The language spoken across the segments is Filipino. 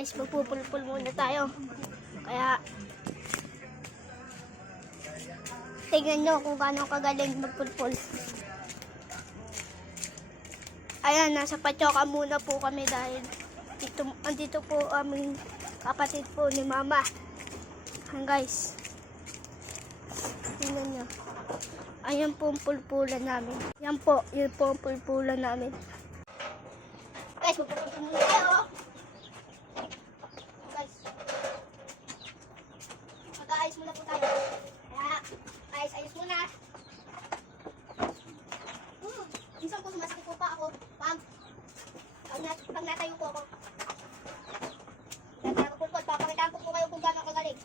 Guys, magpupulpul muna tayo. Kaya, tignan nyo kung gaano kagaling magpulpul. Ayan, nasa Patyoka muna po kami dahil andito po aming kapatid po ni Mama. Ayan guys. Tingnan nyo. Ayan po ang pulpulan namin. Yan po, yun po ang pulpulan namin. Guys, magpupulpul muna tayo. Guys, mag-aayos muna po tayo. Kaya, ayos muna. Minsan po sumasakit po pa ako. Pag natayo po ako. Kaya magpulpul, papakitaan ko po kayo kung gano'ng kagaling.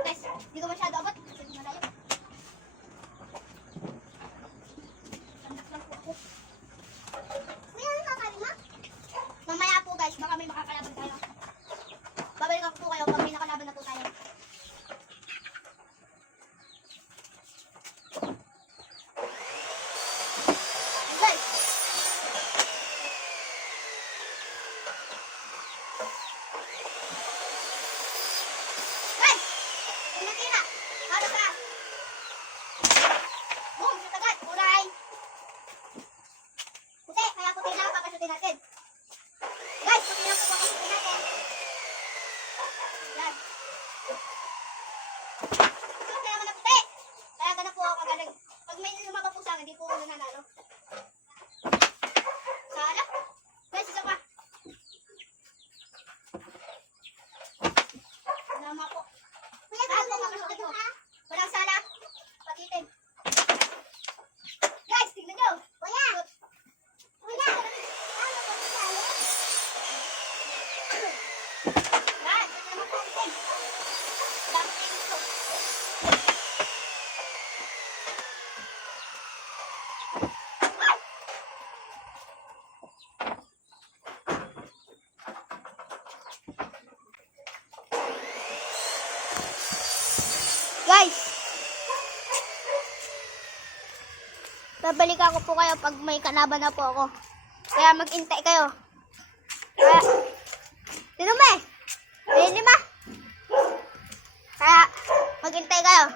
Guys, di ko masyado abot. Sige malayo. Anak lang po ako. Mayroon kakaling ma? Mamaya po guys, baka may makakalaban tayo. Babalikan ko po kayo pag may nakalaban na po tayo. Natin. Guys, puti lang po papasukin natin. Yan. Suot na naman na puti. Kaya ganun po ako kagaling. Pag may lumaba po sa akin, hindi po ako nanalo. Sala. Guys, isa pa. Nama po. Lahat po papasukin mo. Walang sala. Pakitin. Guys, tignan nyo. Kuya. Kuya. Guys, babalikan ko po kayo pag may kalaban na po ako. Kaya mag-intay kayo. Kaya, sino ba eh? May 5. Kaya, mag-intay kayo.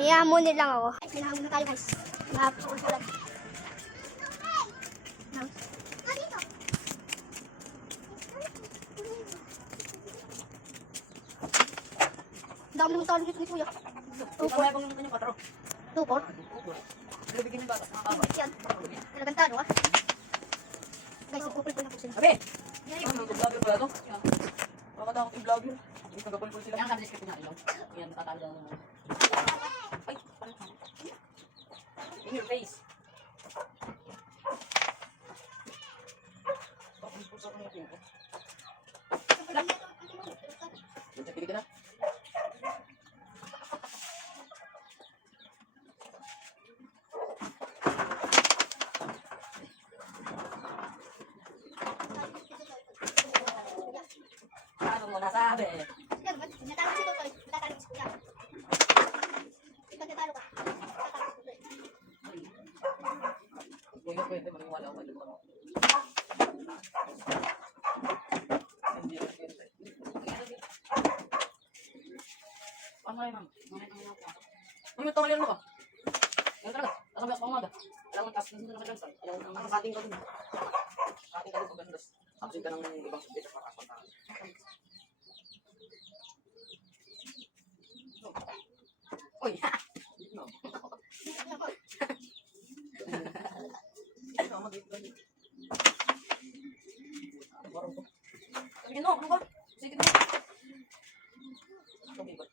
Iyahamunin lang ako. Iyahamunin tayo guys. Mahapos ko sila. Dami naman talo dito ni Kuya. 2-4. Yan. Talagang talo ah. Guys, nagpupulpul na po sila. Abe! Ano ang vlogger pala to? Makatakot yung vlogger. Nagpulpul sila. Yan ang description natin. Yan, natatalo lang. Ay! In your face. Pagpulpul sa kanya yung wala. Magsakilig ka na. Ano mo nasabi? Yan, natalo si Totoy. Natalo si Kuya. Pag natalo ka, tatalo si Totoy. Huwag na pwede maniwala ako. Ano yun, ma'am? Ano yung tawalyan mo ka? Yan talaga. Nakabi ako umaga. Alam mo, task na sila nakadagsan. Ang cutting ka dun. Cutting ka dun pag gandas. Absent ka ng ibang subject. Makakaspantahan. Uy! No. Ano mag-ito? Barang ko. Sabi no, ano ba? Sige na. Okay ba?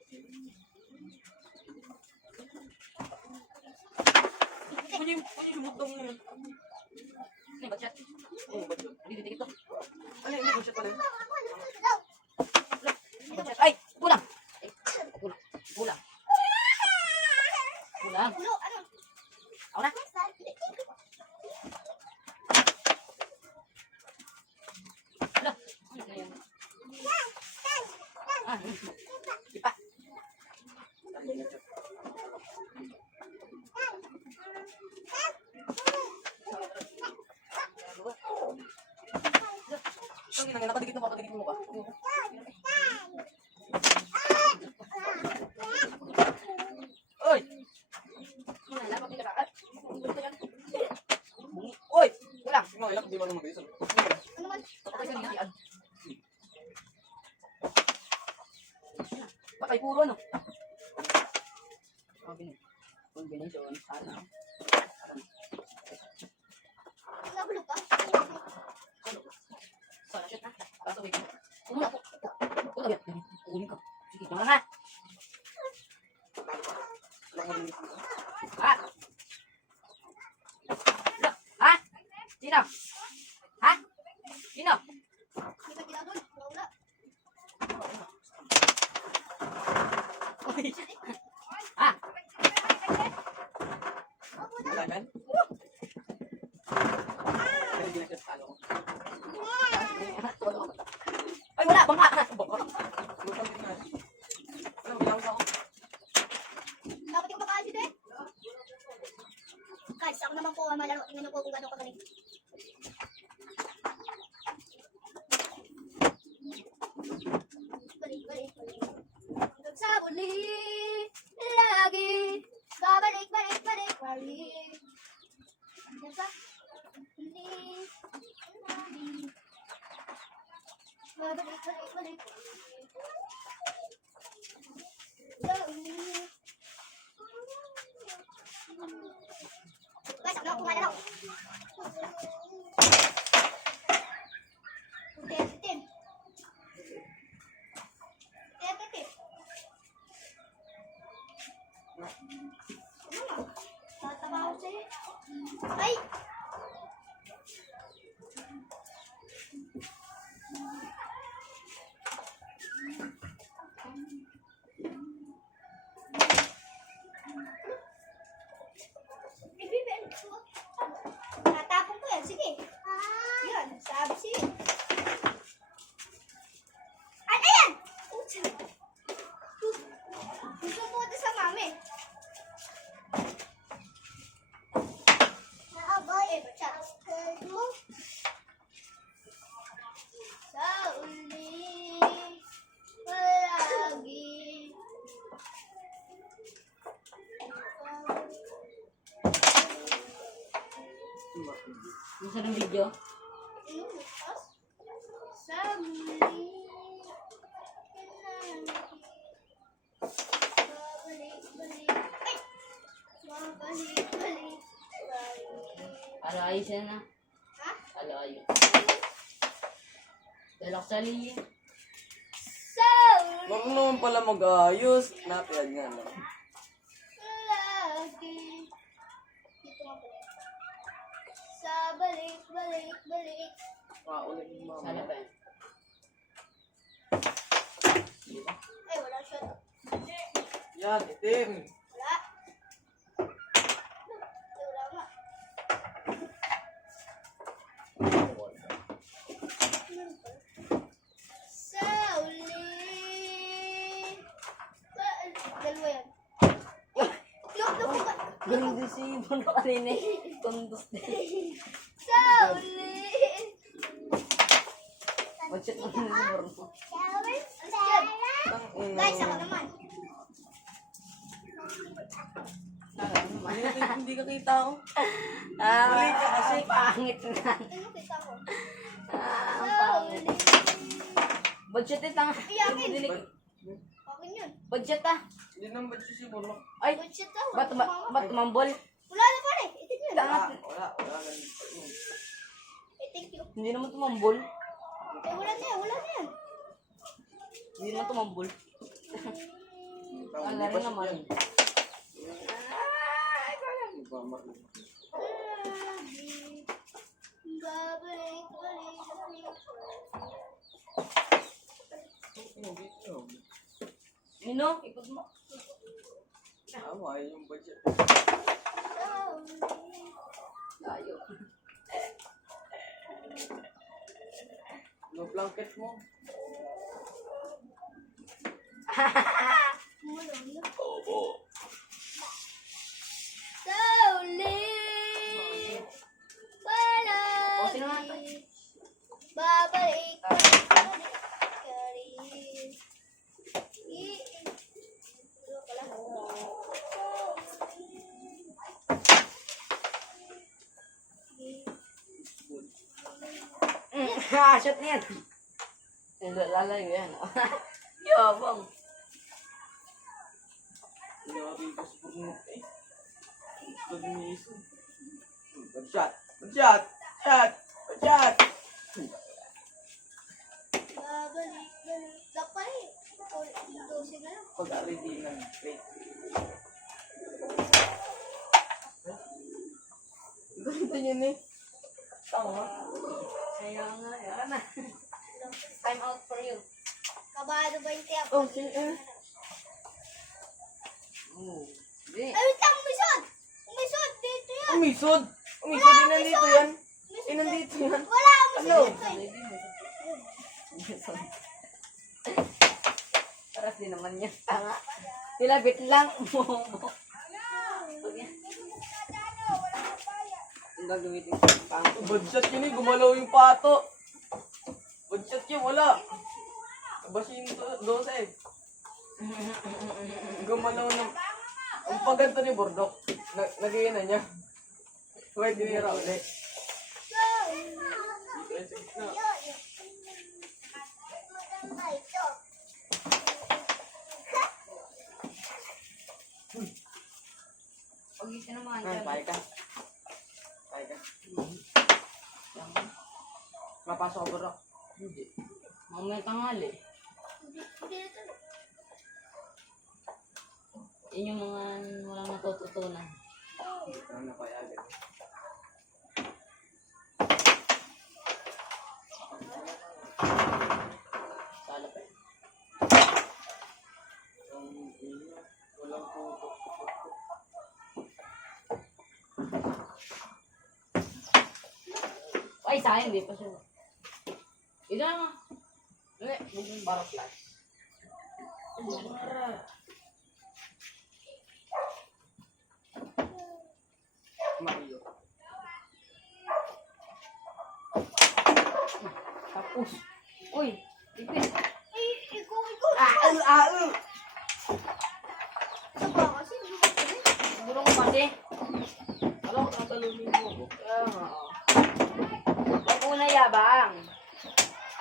Pwede lumutong na yun. Ano yung batchat? Oo, batchat. Hindi ditikit to. Ano yung batchat pala yun? Batchat. Ay! Kulang! Kulang. Kulang. Kulang. Ako na? Wala. Ano na yan? Ah, ipa. Ang ina, nakadikit na makadikit mo ka. Oy! Wala, pag nilakakat. Oy! Wala! Sige mga ilak, di ba naman mag-isa? Ano man? Patay ka niya. Patay puro ano? Combination. Sana. Nabulog ka? Sana shit na. Kaso wait. Umuna ako. Ito yan. Uulin ka. Sige, mga nga. Ha? Ha? Sino? Ha? Sino? Hindi ka ginagol. Wala. Ha? Wala yan? Ay, wala! Bangka! Bangka! Dapat yung makasin eh. Guys, ako naman po malaro. Tingnan niyo po kung gano'ng kagaling. Balik, balik, balik. Hanggang sa muli, lagi. Babalik, balik, balik, balik. Hanggang sa muli, lagi. Babalik, balik, balik, balik. Sa muli. Guys, ako na ako malaro. Tim, tim. Tim. Tataba ako sa'yo. Ay! Natapon ko yan. Sige. Yan. Sabi sige. Ay, ayan! Gusto mo ito sa mami. Naabay. Eh, chat. Sa uli. Palagi. Masa ng video? Sa muli. Babalik, balik. Ay! Babalik, balik. Para ayos yan na. Ha? Alo ayos. Dalak sa liye. Sa uli. Marunong pala mag-ayos. Napiyan nga lang. Lagi. Dito nga pala. Sa balik, balik, balik. Paulit yung mama. Sana ba yan? Di ba? Ay, wala siya. Yan, itim. Wala. Ay, wala nga. Sa uli. Dalawa yan. Look. Ganun din si Bono kanina eh. Tondos din. Sa uli. Mag-chat mo na si Borno. Guys, ako naman. Hindi ka kita ako. Mali ka kasi. Pangit na. Ano kita ko? Ang Sa pangit. uli. Budget eh, tanga. Iyakin. Dinig- Akin yun. Budget ah. Hindi naman ba si Bono? Ay, Budget ako. ba't mambol? Wala na pare. Itin yun. Wala. Thank you. Hindi naman tumambol. Eh, wala na yan. Wala na yan. Hindi naman tumambol. Wala rin naman. Lagi. Babalik, balik, balik. Nino, ikot mo. Tama, yung budget. Sa uli. Layo. Yung blanket mo. Mulong. Oo. Sa uli. Palagi. O, sino nga? Babalik. Shot na yan. Lalayo yan. Yabang. Grabe ko sa pagmuk eh. Gusto ni Iso. Mag-shot. Mag-shot. Shot. Mag-shot. Babalik. Lapay. Dosi na lang. Pag-ready ng plate. Ganito yun eh. Tama. Kaya nga, yan na. Time out for you. Kabado ba yung tiyak? Oh, sige. Oh, di. Ay, wait lang, umisod! Umisod, dito yan! Umisod. Umisod din nandito yan. Eh, nandito yan. Wala, Ano? umisod! Paras din naman yan. Tanga. Nilabit lang. Ang gagamitin ko. Bad shot yun eh. Gumalaw yung pato. Bad shot yun. Wala. Basin 12 eh. Gumalaw ng... Ang paganto ni Bordok. Nagiging na niya. Huwag dinira ulit. Pag-isa naman Ay, dyan. kaya ka. Kaya ka. Mapasok ako Bordok. Hindi. Mamaya tanghali. Yun yung mga walang natututunan. Ano na kaya agad? Sala pa yun. Walang puto. Ay, sa akin, di pa siya. Ito na nga. Hindi, huwag yung butterfly. Mario. Tapos. Uy, ipin. Ikaw! Sa ba kasi? Siguro ko kasi. Alam ko, natalunin mo. Kaya nga. Huwag una yabang.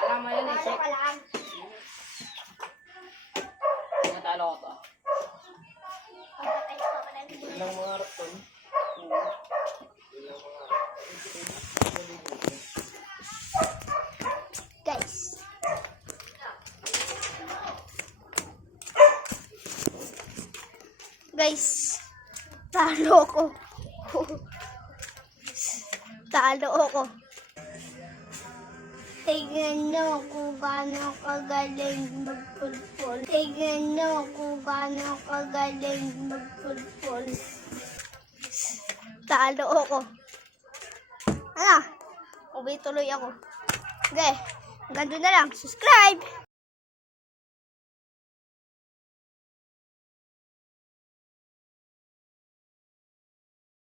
Alam mo yun, Ano isip. ka lang? Natalo ko to. Pagkatay ka pa lang. Ilang mga harap to? Ilang mga harap. Guys. Guys. Talo ko. Talo ako. Tingnan nyo kung gaano kagaling magpulpul. Tingnan nyo kung gaano kagaling magpulpul. Talo ako. Ano? Uwi tuloy ako. Okay. Hanggang doon na lang. Subscribe!